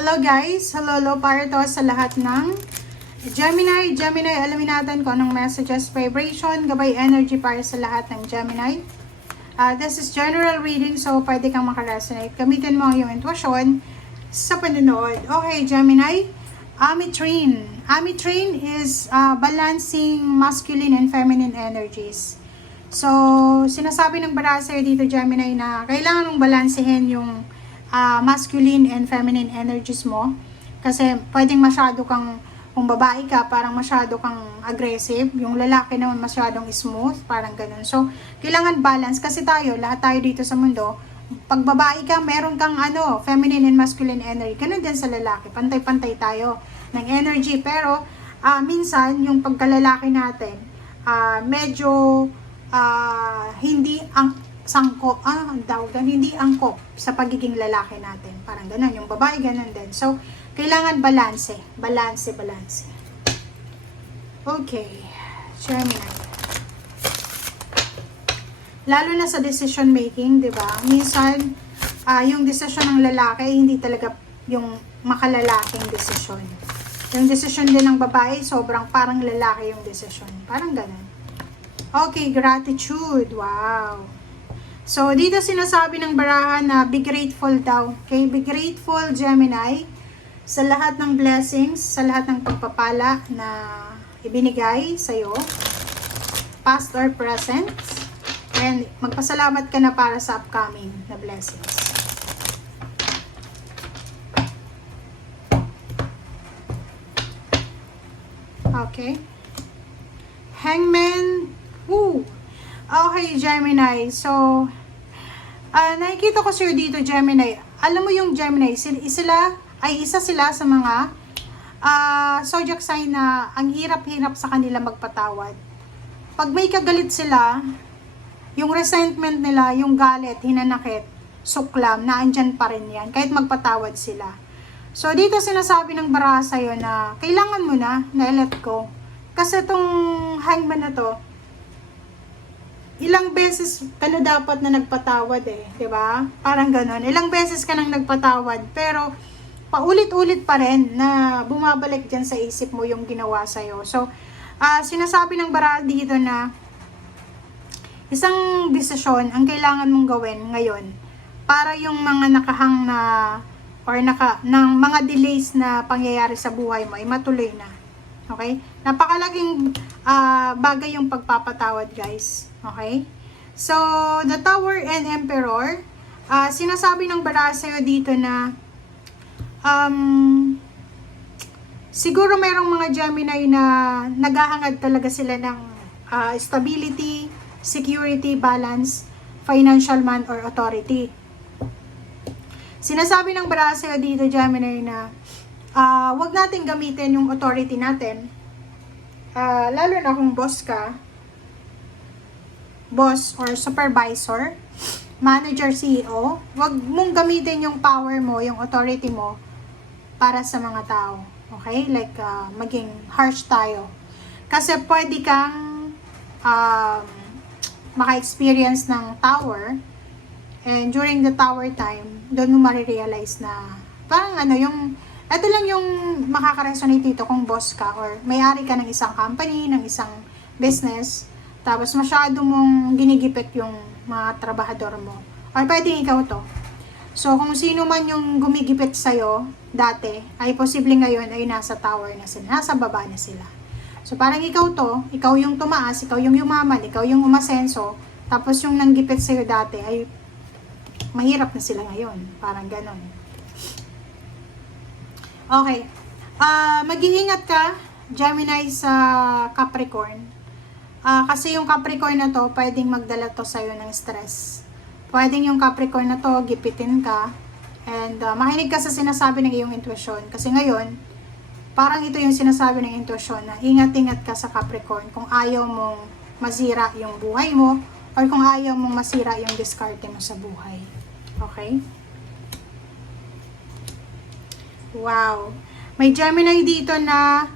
Hello guys! Hello para to sa lahat ng Gemini. Alamin natin kung anong messages, vibration, gabay energy para sa lahat ng Gemini. This is general reading, so pwede kang makaresonate. Gamitin mo ang iyong intuition sa panonood. Okay, Gemini. Amitrine. Amitrine is balancing masculine and feminine energies. So, sinasabi ng barasa dito, Gemini, na kailangan mong balansehin yung masculine and feminine energies mo. Kasi pwedeng masyado kang, kung babae ka, parang masyado kang aggressive. Yung lalaki naman masyadong smooth, parang ganun. So, kailangan balance. Kasi lahat tayo dito sa mundo, pag babae ka, meron kang feminine and masculine energy. Ganun din sa lalaki. Pantay-pantay tayo ng energy. Pero, minsan, yung pagkalalaki natin, medyo hindi ang hindi angkop sa pagiging lalaki natin. Parang ganun. Yung babae, ganun din. So, kailangan balance. Balance. Okay. Gemini. Lalo na sa decision making, di ba? Minsan, yung decision ng lalaki, hindi talaga yung makalalaking decision. Yung decision din ng babae, sobrang parang lalaki yung decision. Parang ganun. Okay, gratitude. Wow. So, dito sinasabi ng barahan na be grateful daw. Okay, be grateful, Gemini, sa lahat ng blessings, sa lahat ng pagpapala na ibinigay sa'yo, past or present, and magpasalamat ka na para sa upcoming na blessings. Okay. Hangman. Woo! Okay, Gemini. So, nakikita ko sir dito, Gemini. Alam mo yung Gemini, isa sila sa mga zodiac sign na ang hirap-hirap sa kanila magpatawad. Pag may kagalit sila, yung resentment nila, yung galit, hinanakit, suklam, naandyan pa rin yan, kahit magpatawad sila. So, dito sinasabi ng baraha sa'yo na kailangan mo na let go. Kasi itong hangman na to, ilang beses ka na dapat na nagpatawad di ba? Parang gano'n. Ilang beses ka nang nagpatawad, pero paulit-ulit pa rin na bumabalik dyan sa isip mo yung ginawa sa'yo. So, sinasabi ng baraha dito na isang desisyon ang kailangan mong gawin ngayon para yung mga nakahang na or ng mga delays na pangyayari sa buhay mo ay matuloy na. Okay? Napakalaking bagay yung pagpapatawad, guys. Okay? So, the Tower and Emperor, sinasabi ng baraha sa'yo dito na siguro mayroong mga Gemini na naghahangad talaga sila ng stability, security, balance, financial man, or authority. Sinasabi ng baraha sa'yo dito, Gemini, na wag natin gamitin yung authority natin, lalo na kung boss or supervisor, manager, CEO, wag mong gamitin yung power mo, yung authority mo para sa mga tao. Okay? Like, maging harsh tayo. Kasi pwede kang maka-experience ng tower, and during the tower time, doon mo marirealize na parang ito lang yung makaka-resonate dito kung boss ka or may-ari ka ng isang company, ng isang business, tapos masyado mong ginigipit yung mga trabahador mo. Or pwedeng ikaw to. So, kung sino man yung gumigipit sa'yo dati, ay posible ngayon ay nasa tower na sila, nasa baba na sila. So, parang ikaw to, ikaw yung tumaas, ikaw yung yumaman, ikaw yung umasenso, tapos yung nanggipit sa'yo dati ay mahirap na sila ngayon. Parang ganon. Okay. Mag-iingat ka, Gemini, sa Capricorn. Kasi yung Capricorn na to, pwedeng magdala to sa'yo ng stress. Pwedeng yung Capricorn na to, gipitin ka. And makinig ka sa sinasabi ng iyong intuition. Kasi ngayon, parang ito yung sinasabi ng intuition na ingat-ingat ka sa Capricorn kung ayaw mong masira yung buhay mo or kung ayaw mong masira yung diskarte mo sa buhay. Okay? Wow. May Gemini dito na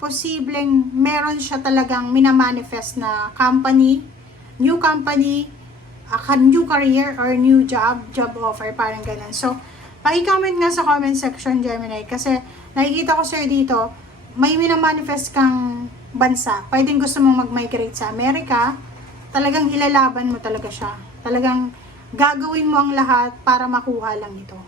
posibleng meron siya talagang minamanifest na company, new career or new job offer, parang ganun. So, Paki-comment nga sa comment section, Gemini, kasi nakikita ko sir dito, may minamanifest kang bansa. Pwedeng gusto mong mag-migrate sa Amerika, talagang ilalaban mo talaga siya. Talagang gagawin mo ang lahat para makuha lang ito.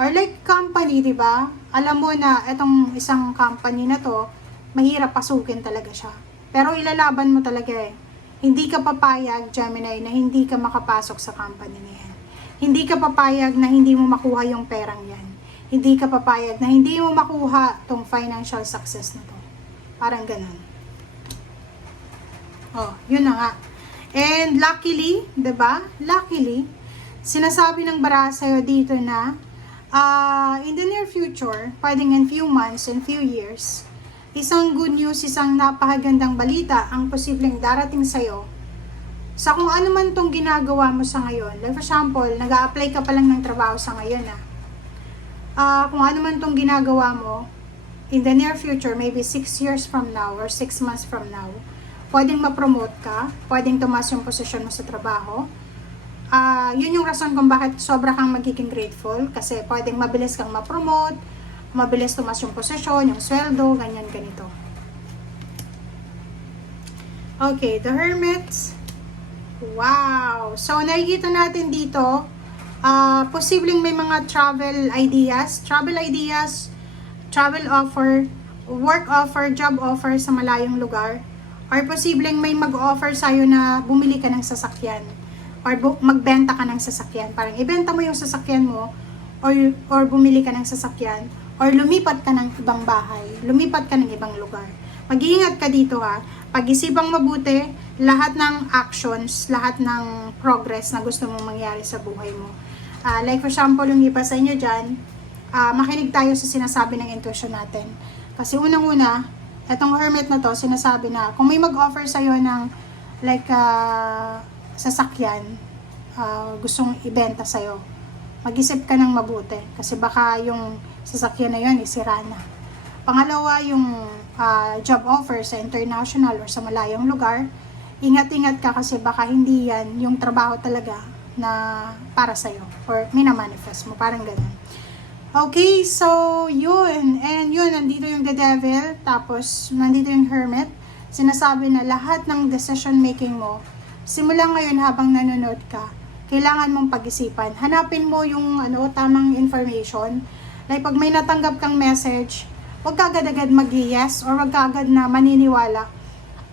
Or like company, di ba? Alam mo na itong isang company na to, mahirap pasukin talaga siya. Pero ilalaban mo talaga eh. Hindi ka papayag, Gemini, na hindi ka makapasok sa company na yan. Hindi ka papayag na hindi mo makuha yung perang yan. Hindi ka papayag na hindi mo makuha tong financial success na to. Parang ganun. Oh, yun na nga. And luckily, 'di ba? Luckily, sinasabi ng baraha sa'yo dito na in the near future, pwedeng in few months, in few years, isang good news, isang napakagandang balita ang posibleng darating sa'yo sa kung ano man tong ginagawa mo sa ngayon. Like for example, nag-a-apply ka pa lang ng trabaho sa ngayon kung ano man tong ginagawa mo, in the near future, maybe 6 years from now or 6 months from now, pwedeng ma-promote ka, pwedeng tumaas yung posisyon mo sa trabaho. Yun yung rason kung bakit sobra kang magiging grateful, kasi pwedeng mabilis kang ma-promote, mabilis tumaas yung posisyon, yung sweldo, ganyan, ganito. Okay, the Hermit. Wow! So, nakikita natin dito, posibleng may mga travel ideas, travel offer, work offer, job offer sa malayong lugar, or posibleng may mag-offer sa'yo na bumili ka ng sasakyan or magbenta ka ng sasakyan. Parang ibenta mo yung sasakyan mo or bumili ka ng sasakyan or lumipat ka ng ibang bahay, lumipat ka ng ibang lugar. Mag-iingat ka dito pag-isipang mabuti lahat ng actions, lahat ng progress na gusto mong mangyari sa buhay mo. Like for example, yung iba sa inyo dyan, makinig tayo sa sinasabi ng intuition natin. Kasi unang-una, etong Hermit na to, sinasabi na kung may mag-offer sa'yo ng like sasakyan, gustong ibenta sa'yo, mag-isip ka ng mabuti kasi baka yung sasakyan na yun isira na. Pangalawa, yung job offer sa international or sa malayong lugar, ingat-ingat ka kasi baka hindi yan yung trabaho talaga na para sa'yo or minamanifest mo, parang ganun. Okay, so yun. And yun, nandito yung the Devil, tapos nandito yung Hermit. Sinasabi na lahat ng decision making mo, simula ngayon habang nanonood ka, kailangan mong pag-isipan. Hanapin mo yung tamang information. Like pag may natanggap kang message, huwag ka agad-agad mag-yes or huwag ka agad na maniniwala.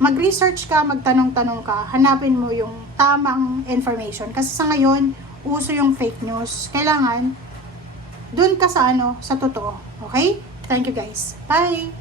Mag-research ka, magtanong-tanong ka, hanapin mo yung tamang information. Kasi sa ngayon, uso yung fake news. Kailangan, dun ka sa sa totoo. Okay? Thank you guys. Bye!